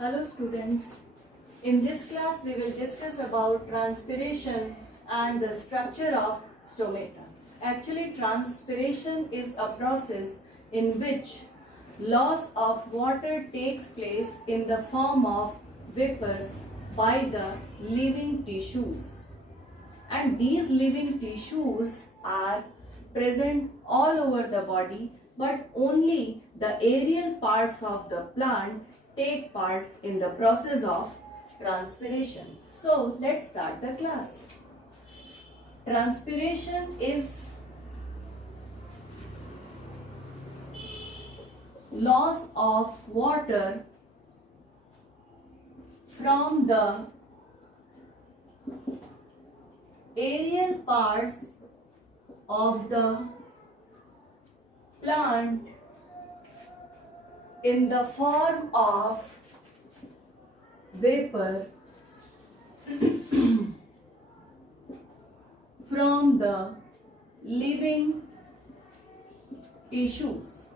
Hello students. In this class we will discuss about transpiration and the structure of stomata. Actually transpiration is a process in which loss of water takes place in the form of vapors by the living tissues. And these living tissues are present all over the body, but only the aerial parts of the plant take part in the process of transpiration. So let's start the class. Transpiration is loss of water from the aerial parts of the plant in the form of vapor from the living tissues.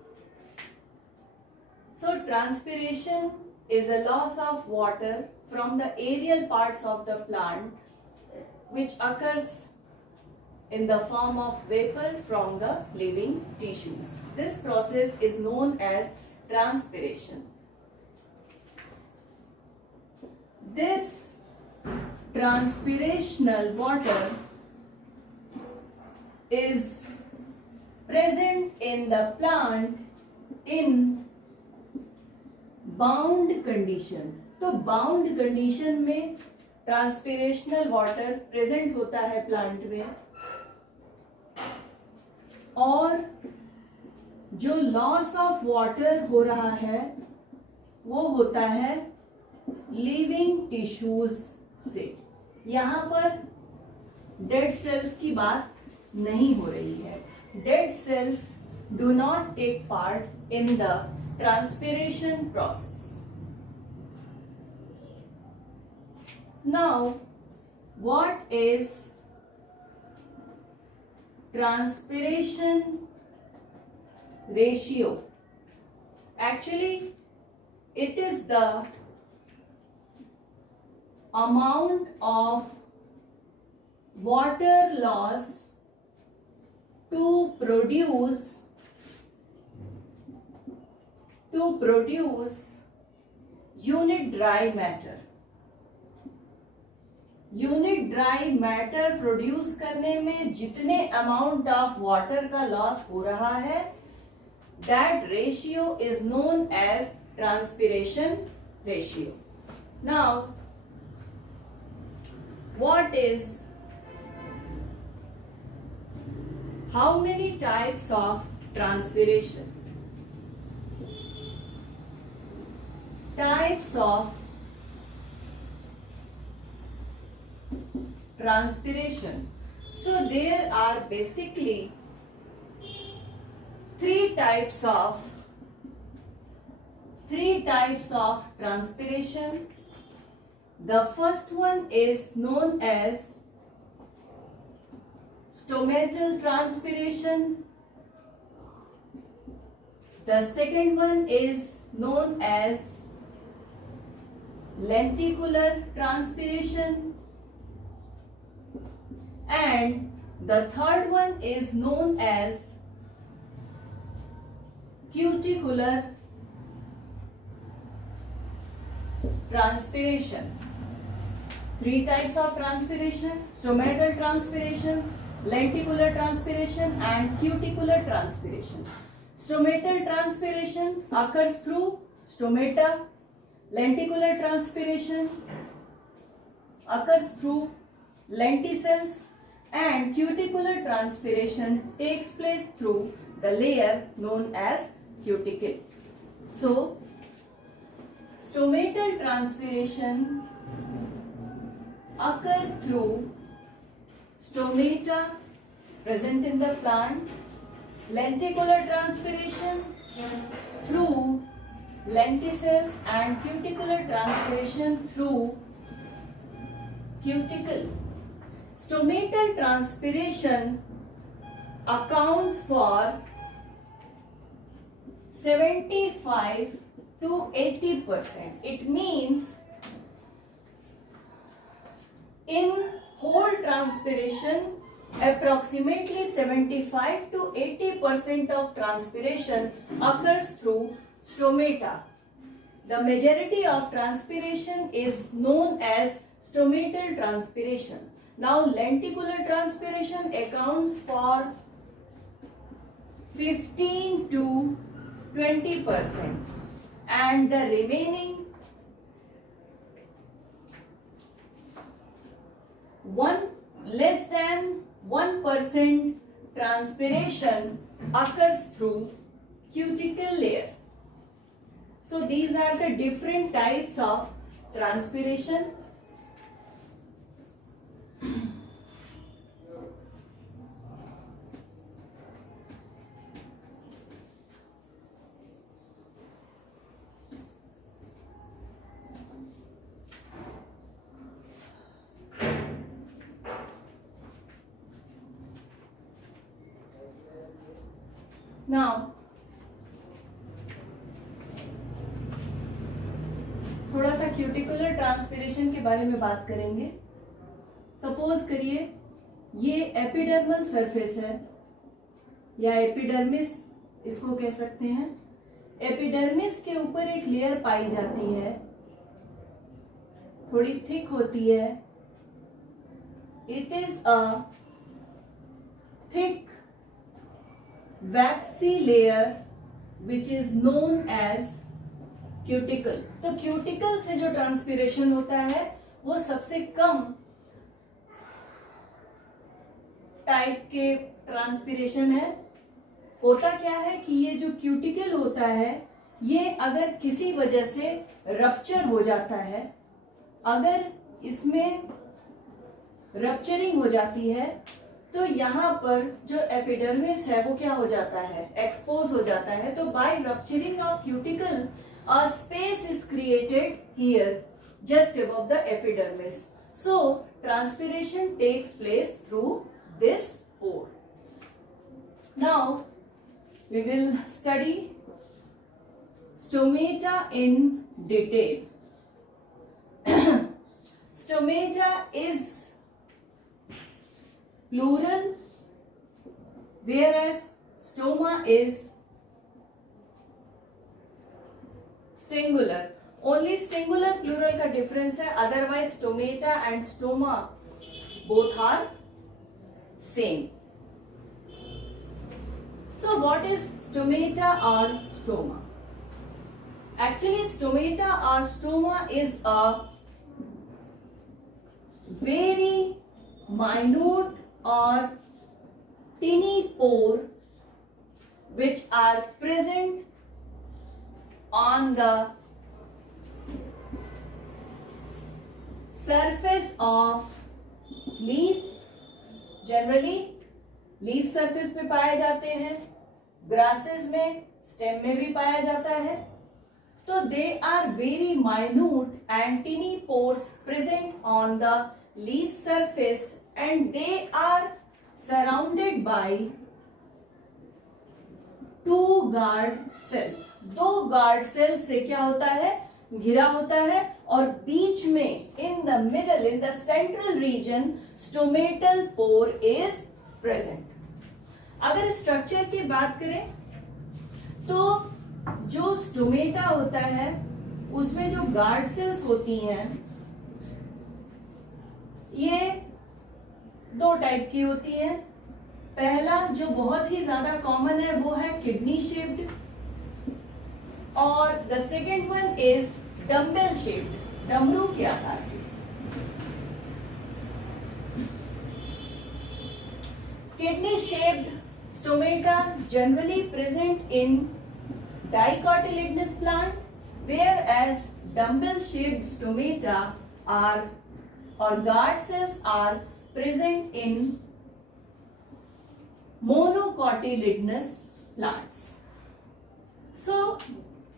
So transpiration is a loss of water from the aerial parts of the plant which occurs in the form of vapor from the living tissues. This process is known as transpiration. This transpirational water is present in the plant in bound condition. तो bound condition में ट्रांसपिरेशनल water present होता है प्लांट में, और जो loss of water हो रहा है वो होता है लिविंग टिश्यूज से. यहाँ पर डेड सेल्स की बात नहीं हो रही है. Dead cells do not take part in the transpiration process. Now, what is transpiration ratio? Actually, it is the amount of water loss to produce unit dry matter. Unit dry matter produce करने में जितने amount of water का loss हो रहा है, that ratio is known as transpiration ratio. Now what is, how many types of transpiration? Types of transpiration. So there are basically three types of transpiration. The first one is known as stomatal transpiration. The second one is known as lenticular transpiration. And the third one is known as cuticular transpiration. Three types of transpiration: stomatal transpiration, lenticular transpiration and cuticular transpiration. Stomatal transpiration occurs through stomata. Lenticular transpiration occurs through lenticels, and cuticular transpiration takes place through the layer known as cuticle. So, stomatal transpiration occur through stomata present in the plant. Lenticular transpiration through lenticels, and cuticular transpiration through cuticle. Stomatal transpiration accounts for 75 to 80%. It means in whole transpiration, approximately 75 to 80% of transpiration occurs through stomata. The majority of transpiration is known as stomatal transpiration. Now, lenticular transpiration accounts for 15 to 20%, and the remaining less than 1% transpiration occurs through cuticle layer. So these are the different types of transpiration. Now, थोड़ा सा cuticular transpiration के बारे में बात करेंगे. सपोज करिए ये epidermal surface है या एपिडर्मिस इसको कह सकते हैं. एपिडर्मिस के ऊपर एक लेयर पाई जाती है, थोड़ी थिक होती है. It is a thick waxy layer which is known as cuticle. तो क्यूटिकल से जो ट्रांसपिरेशन होता है वो सबसे कम टाइप के ट्रांसपिरेशन है. होता क्या है कि ये जो क्यूटिकल होता है ये अगर किसी वजह से रप्चर हो जाता है, अगर इसमें रप्चरिंग हो जाती है तो यहाँ पर जो एपिडर्मिस है वो क्या हो जाता है, एक्सपोज हो जाता है. तो by rupturing of cuticle a space is created here just above the epidermis. So transpiration takes place through this pore. Now we will study stomata in detail. Stomata is plural whereas stoma is singular. Only singular plural का difference है, otherwise stomata and stoma both are same. So what is stomata or stoma? Actually stomata or stoma is a very minute or tiny pore which are present on the surface of leaf. Generally leaf surface पे पाए जाते हैं, grasses में, stem में भी पाया जाता है. तो they are very minute and tiny pores present on the leaf surface and they are surrounded by two guard cells. दो guard cells से क्या होता है, घिरा होता है, और बीच में in the middle, in the central region, stomatal pore is present. अगर स्ट्रक्चर की बात करें तो जो स्टोमेटा होता है उसमें जो गार्ड सेल्स होती हैं ये दो टाइप की होती हैं. पहला जो बहुत ही ज्यादा कॉमन है वो है किडनी शेप्ड, और the second one is dumbbell shaped, डमरू के आकार की. Kidney shaped stomata generally present in dicotyledonous plant, whereas dumbbell shaped stomata are or guard cells are present in monocotyledonous plants. So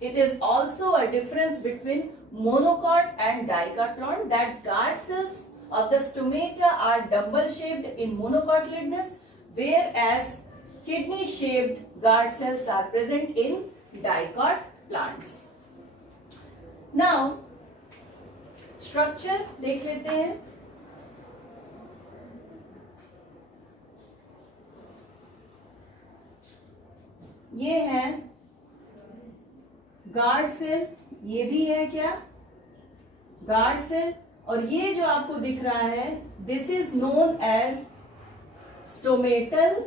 it is also a difference between monocot and dicot plant, that guard cells of the stomata are dumbbell shaped in monocotyledonous, whereas kidney shaped guard cells are present in dicot plants. Now structure देख लेते हैं. ये है guard cell, ये भी है क्या, guard cell. और ये जो आपको दिख रहा है, this is known as stomatal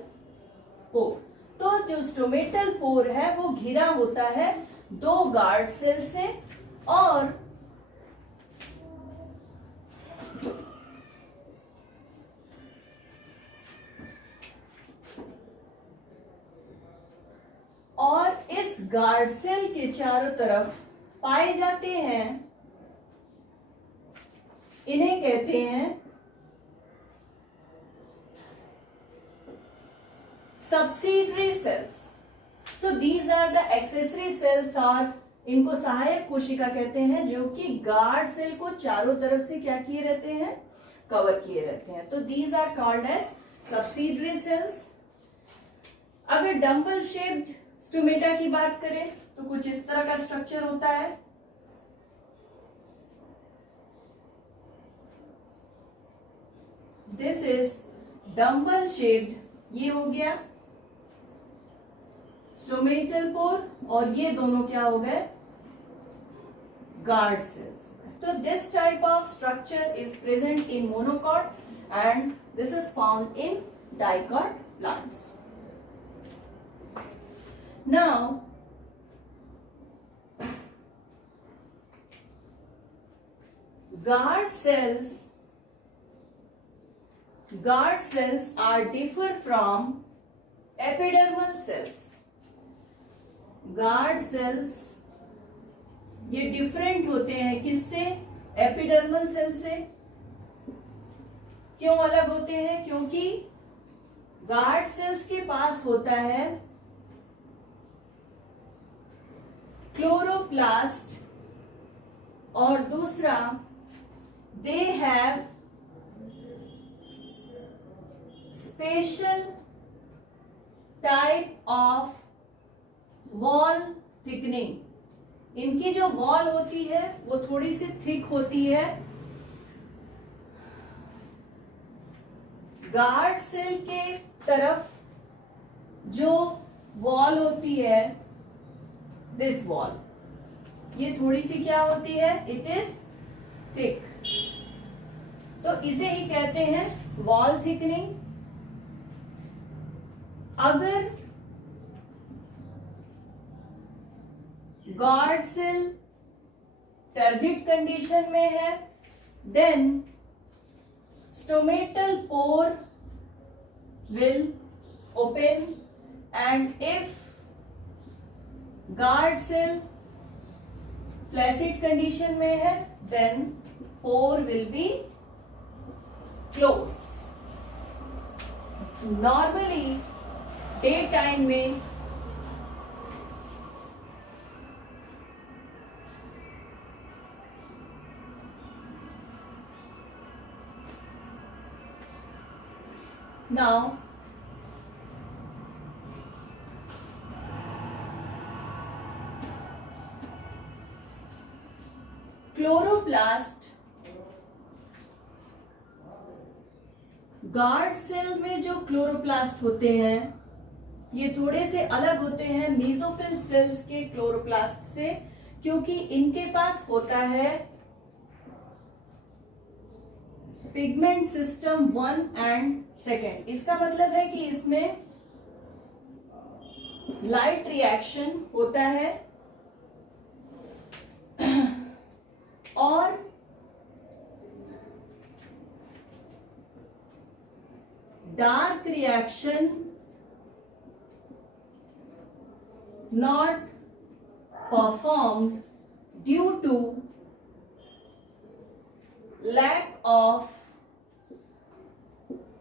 pore. तो जो स्टोमेटल पोर है वो घिरा होता है दो गार्ड सेल से, और इस गार्ड सेल के चारों तरफ पाए जाते हैं, इन्हें कहते हैं subsidiary cells. So these are the accessory cells, और इनको सहायक कोशिका कहते हैं, जो कि गार्ड सेल को चारों तरफ से क्या किए रहते हैं, कवर किए रहते हैं. तो these are called as subsidiary cells. अगर डम्बल शेप्ड स्टोमेटा की बात करें तो कुछ इस तरह का स्ट्रक्चर होता है. दिस इज डम्बल शेप्ड, ये हो गया स्टोमेटल पोर, और ये दोनों क्या हो गए, गार्ड सेल्स. तो this type of structure is present in monocot and this is found in dicot plants. Now, guard cells are differ from epidermal cells. Guard cells ये डिफरेंट होते हैं किससे, एपिडर्मल सेल से. क्यों अलग होते हैं, क्योंकि गार्ड सेल्स के पास होता है क्लोरोप्लास्ट, और दूसरा they have special type of wall thickening. इनकी जो वॉल होती है वो थोड़ी सी थिक होती है. गार्ड सेल के तरफ जो वॉल होती है, दिस वॉल, ये थोड़ी सी क्या होती है, इट इज थिक. तो इसे ही कहते हैं वॉल थिकनिंग. अगर गार्ड सेल टर्जिड कंडीशन में है, then stomatal pore will open, and if guard cell flaccid condition में है, then pore will be close. Normally day time में now क्लोरोप्लास्ट, गार्ड सेल में जो क्लोरोप्लास्ट होते हैं ये थोड़े से अलग होते हैं मेसोफिल सेल्स के क्लोरोप्लास्ट से, क्योंकि इनके पास होता है पिगमेंट सिस्टम 1 एंड 2. इसका मतलब है कि इसमें लाइट रिएक्शन होता है और dark reaction not performed due to lack of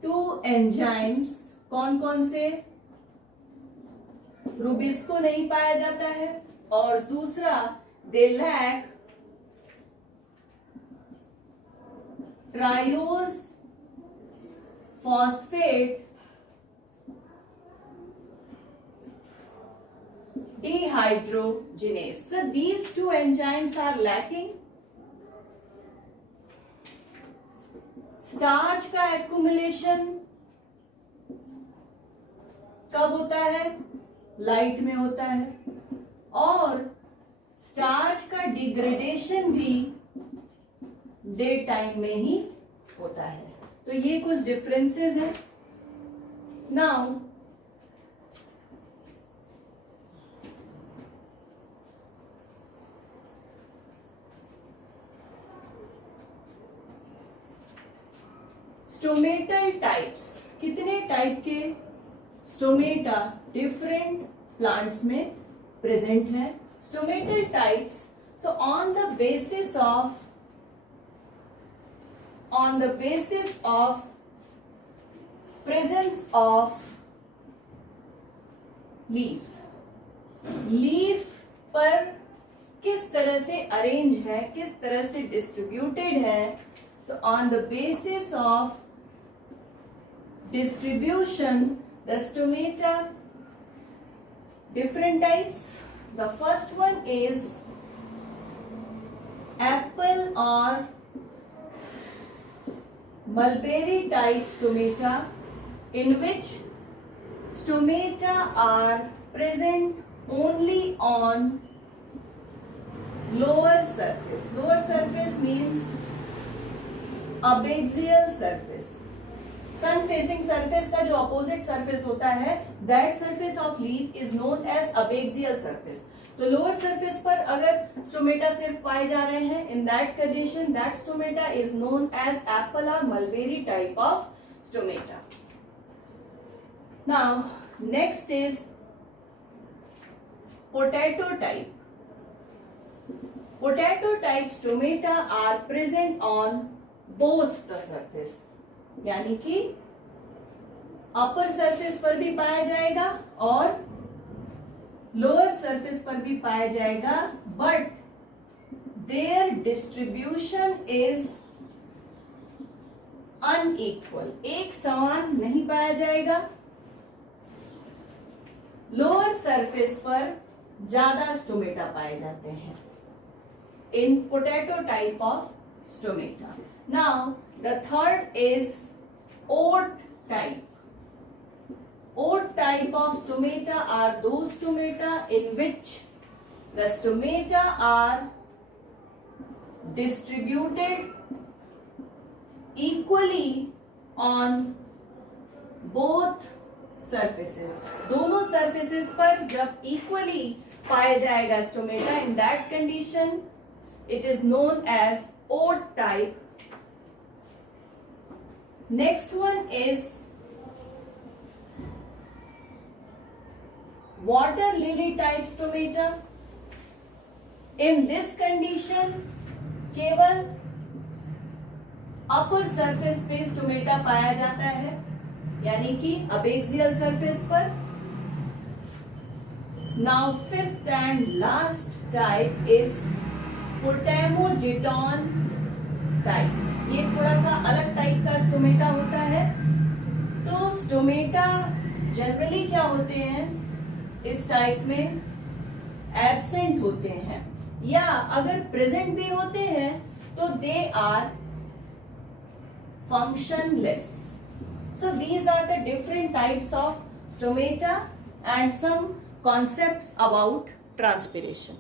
two enzymes. कौन कौन से, रूबिस्को नहीं पाया जाता है, और दूसरा they lack triose phosphate dehydrogenase. So these two enzymes are lacking. Starch का एक्यूमुलेशन कब होता है? लाइट में होता है, और स्टार्च का डिग्रेडेशन भी डे टाइम में ही होता है. तो ये कुछ डिफरेंसेस हैं. Now stomatal types. कितने टाइप के स्टोमेटा डिफरेंट प्लांट्स में प्रेजेंट है? Stomatal types. So on the basis of presence of leaves. Leaf पर किस तरह से अरेंज है, किस तरह से डिस्ट्रीब्यूटेड है? So on the basis of distribution, the stomata, different types. The first one is apple or mulberry type stomata, in which stomata are present only on lower surface. Lower surface means abaxial surface. Sun facing surface का जो opposite surface होता है, that surface of leaf is known as abaxial surface. तो lower surface पर अगर stomata सिर्फ पाए जा रहे हैं, in that condition that stomata is known as apple और mulberry type of stomata. Now next is potato type. Potato type stomata are present on both the surface, यानी कि अपर सरफेस पर भी पाया जाएगा और लोअर सरफेस पर भी पाया जाएगा, but there distribution is unequal. एक समान नहीं पाया जाएगा. लोअर सरफेस पर ज्यादा स्टोमेटा पाए जाते हैं in potato type of stomata. Now the third is oat type. Oat type of stomata are those stomata in which the stomata are distributed equally on both surfaces. दोनों surfaces पर जब equally पाया जाएगा stomata, in that condition it is known as oat type. Next one is water lily type stomata. In this condition केवल upper surface पे stomata पाया जाता है, यानी कि abaxial surface पर. Now fifth and last type is Potamogeton type. ये थोड़ा सा अलग टाइप का स्टोमेटा होता है. तो स्टोमेटा जनरली क्या होते हैं इस टाइप में? एब्सेंट होते हैं, या अगर प्रेजेंट भी होते हैं तो they are functionless. So these are the different types of stomata and some concepts about transpiration.